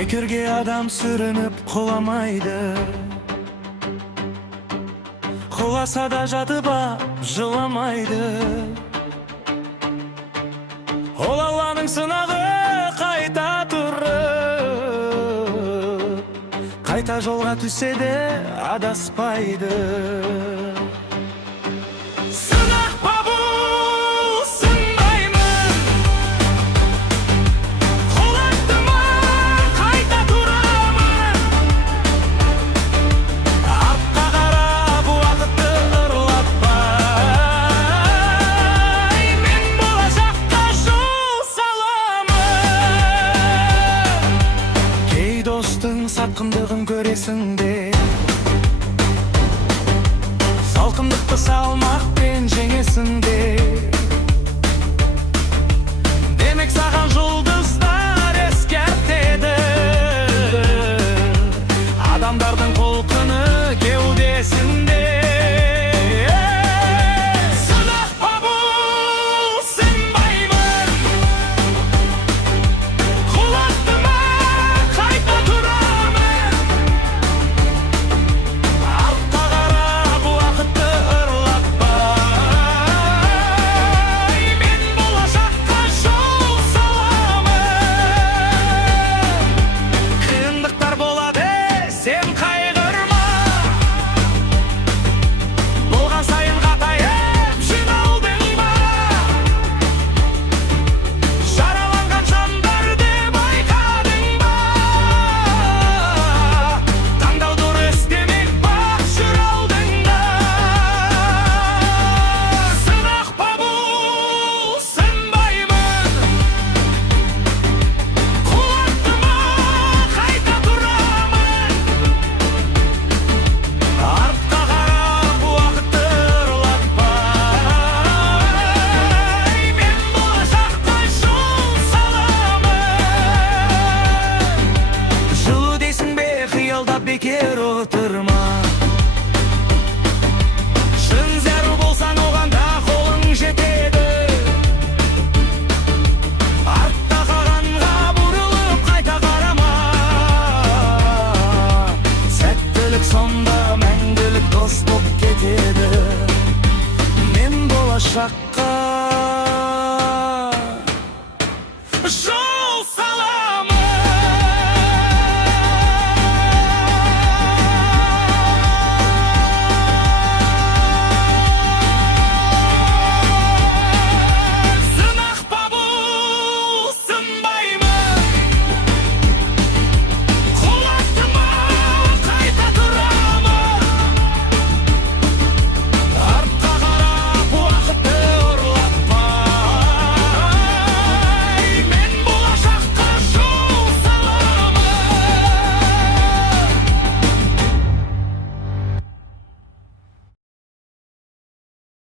Бекерге адам сүрініп құламайды, құласа да жатып жыламайды. Ол Алланың сынағы қайта тұрып, қайта жолға түссе де адаспайды. Сынақ па бұл, сынбаймын, құлаттыма қайта тұрамын. Артқа қарап уақытты ұрлатпай, мен болашаққа жол саламын. Кей достың сатқындығын көресің де, салқындықты салмақпен жеңесің де. Демек саған жұлдыздар ескертеді, адамдардың құлқыны кеудесінде. Сынақ па бұл, сынбаймын, құлаттыма қайта тұрамын. Артқа қарап уақытты ұрлатпай, мен болашаққа жол саламын. Қиындықтар болады, сен қайғырма, болған сайын қатайып жиналдың ба? Жараланған жандарды байқадың ба? Таңдау дұрыс демек па, жүре алдың да? Сынақ па бұл, сынбаймын, құлаттыма қайта тұрамын. Артқа қарап уақытты ұрлатпай, мен болашаққа жол саламын. Жылу дейсің бе, қиялдап бекер отырма. Шын зәру болсаң, оған да қолың жетеді. Артта қалғанға бұрылып қайта қарама. Сәттілік сонда мәңгілік дос боп кетеді. Мен болашақ